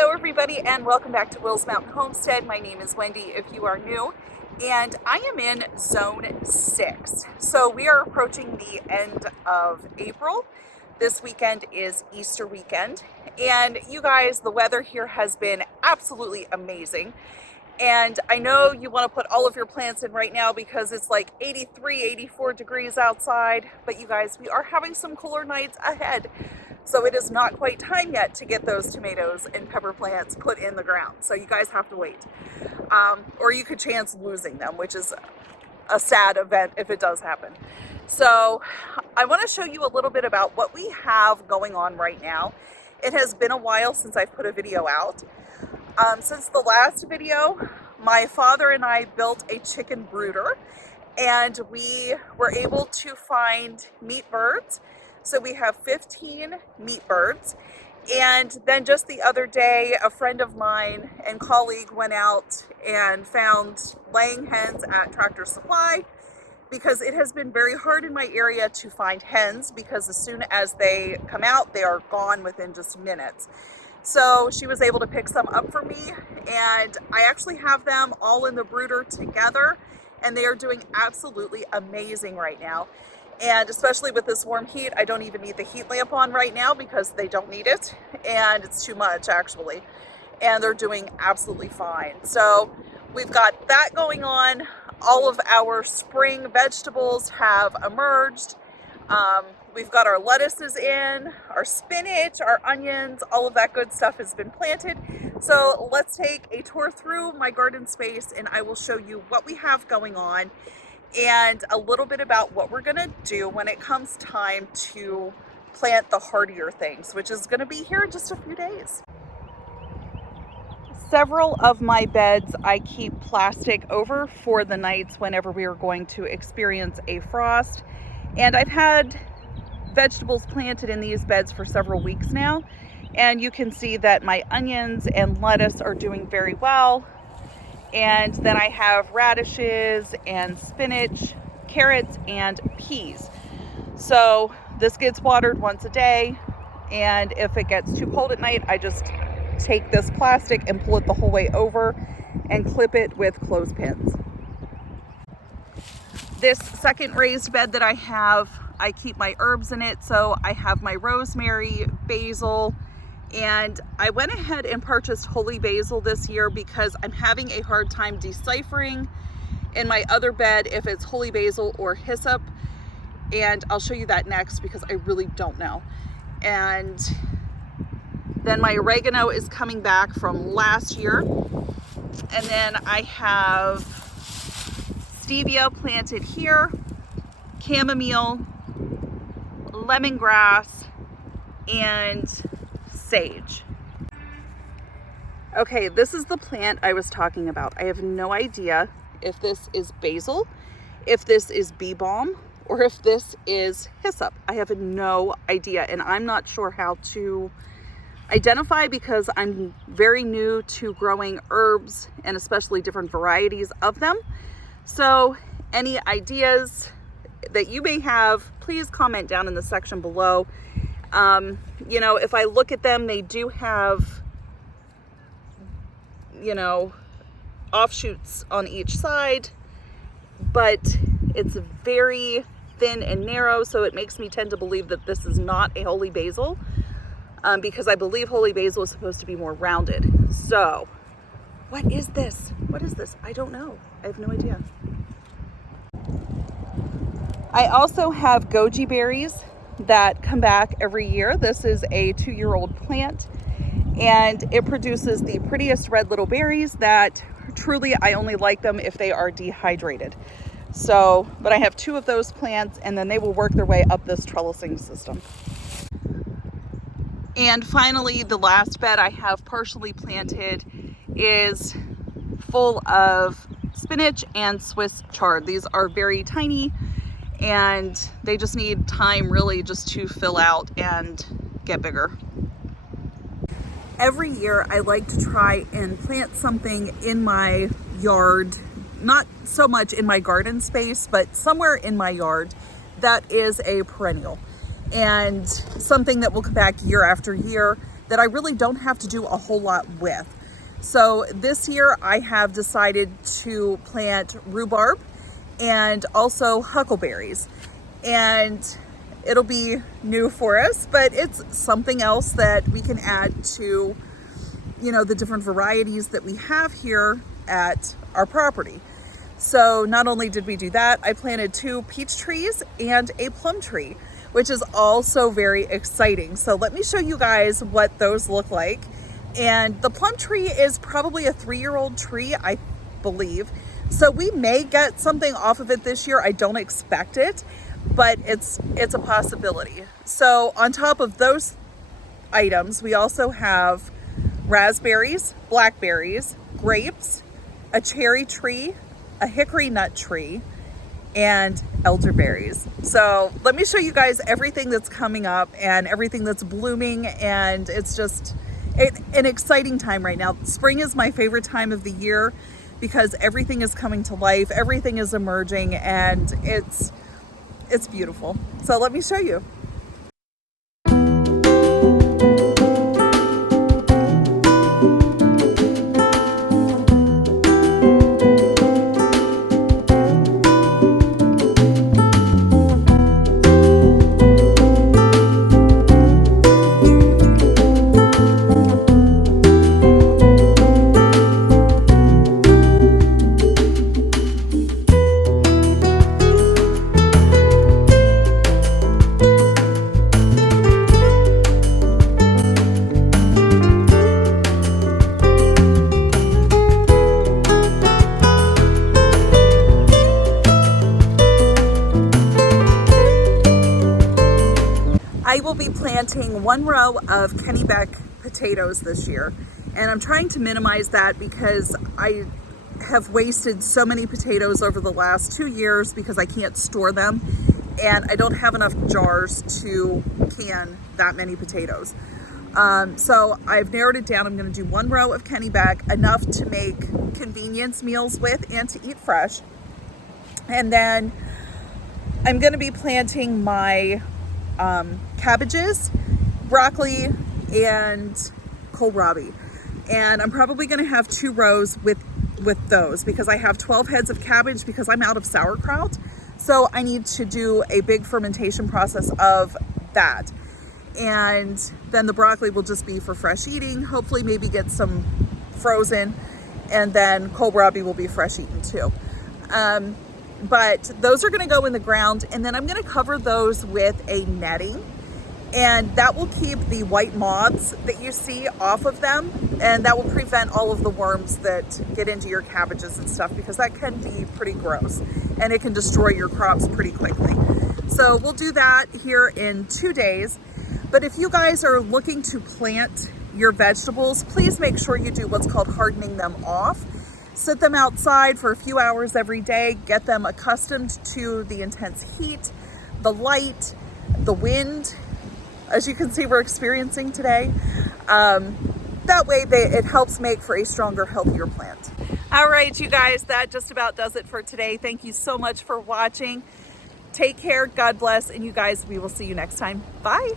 Hello everybody and welcome back to Will's Mountain Homestead. My name is Wendy if you are new, and I am in zone 6. So we are approaching the end of April. This weekend is Easter weekend, and you guys, the weather here has been absolutely amazing. And I know you want to put all of your plants in right now because it's like 83, 84 degrees outside, but you guys, we are having some cooler nights ahead. So it is not quite time yet to get those tomatoes and pepper plants put in the ground. So you guys have to wait. Or you could chance losing them, which is a sad event if it does happen. So I want to show you a little bit about what we have going on right now. It has been a while since I've put a video out. Since the last video, my father and I built a chicken brooder, and we were able to find meat birds. So we have 15 meat birds. And then just the other day, a friend of mine and colleague went out and found laying hens at Tractor Supply, because it has been very hard in my area to find hens, because as soon as they come out, they are gone within just minutes. So she was able to pick some up for me, and I actually have them all in the brooder together, and they are doing absolutely amazing right now. And especially with this warm heat, I don't even need the heat lamp on right now because they don't need it, and it's too much actually. And they're doing absolutely fine. So we've got that going on. All of our spring vegetables have emerged. We've got our lettuces in, our spinach, our onions, all of that good stuff has been planted. So let's take a tour through my garden space and I will show you what we have going on and a little bit about what we're gonna do when it comes time to plant the hardier things, which is gonna be here in just a few days. Several of my beds I keep plastic over for the nights whenever we are going to experience a frost. And I've had vegetables planted in these beds for several weeks now, and you can see that my onions and lettuce are doing very well. And then I have radishes and spinach, carrots, and peas. So this gets watered once a day, and if it gets too cold at night, I just take this plastic and pull it the whole way over and clip it with clothespins. This second raised bed that I have, I keep my herbs in it. So I have my rosemary, basil, and I went ahead and purchased holy basil this year because I'm having a hard time deciphering in my other bed if it's holy basil or hyssop. And I'll show you that next because I really don't know. And then my oregano is coming back from last year. And then I have stevia planted here, chamomile, lemongrass, and sage. Okay, this is the plant I was talking about. I have no idea if this is basil, if this is bee balm, or if this is hyssop. I have no idea, and I'm not sure how to identify because I'm very new to growing herbs and especially different varieties of them. So any ideas that you may have, please comment down in the section below. You know, if I look at them, they do have, you know, offshoots on each side, but it's very thin and narrow, so it makes me tend to believe that this is not a holy basil, because I believe holy basil is supposed to be more rounded. So what is this? What is this? I don't know. I have no idea. I also have goji berries that come back every year. This is a 2-year-old plant, and it produces the prettiest red little berries that truly I only like them if they are dehydrated. So, but I have 2 of those plants, and then they will work their way up this trellising system. And finally, the last bed I have partially planted is full of spinach and Swiss chard. These are very tiny, and they just need time really just to fill out and get bigger. Every year I like to try and plant something in my yard, not so much in my garden space, but somewhere in my yard that is a perennial and something that will come back year after year that I really don't have to do a whole lot with. So this year I have decided to plant rhubarb and also huckleberries. And it'll be new for us, but it's something else that we can add to, you know, the different varieties that we have here at our property. So not only did we do that, I planted 2 peach trees and a plum tree, which is also very exciting. So let me show you guys what those look like. And the plum tree is probably a 3-year-old tree, I believe. So we may get something off of it this year. I don't expect it, but it's a possibility. So on top of those items, we also have raspberries, blackberries, grapes, a cherry tree, a hickory nut tree, and elderberries. So let me show you guys everything that's coming up and everything that's blooming, and it's just an exciting time right now. Spring is my favorite time of the year because everything is coming to life, everything is emerging, and it's beautiful. So let me show you. I will be planting 1 row of Kennebec potatoes this year, and I'm trying to minimize that because I have wasted so many potatoes over the last 2 years because I can't store them, and I don't have enough jars to can that many potatoes. So I've narrowed it down. I'm going to do 1 row of Kennebec, enough to make convenience meals with and to eat fresh. And then I'm going to be planting my cabbages, broccoli, and kohlrabi. And I'm probably going to have 2 rows with those because I have 12 heads of cabbage because I'm out of sauerkraut. So I need to do a big fermentation process of that. And then the broccoli will just be for fresh eating, hopefully maybe get some frozen, and then kohlrabi will be fresh eaten too. But those are going to go in the ground, and then I'm going to cover those with a netting, and that will keep the white moths that you see off of them, and that will prevent all of the worms that get into your cabbages and stuff, because that can be pretty gross and it can destroy your crops pretty quickly. So we'll do that here in 2 days. But if you guys are looking to plant your vegetables, please make sure you do what's called hardening them off. Sit them outside for a few hours every day, get them accustomed to the intense heat, the light, the wind, as you can see we're experiencing today. That way it helps make for a stronger, healthier plant. All right, you guys, that just about does it for today. Thank you so much for watching. Take care, God bless, and you guys, we will see you next time. Bye.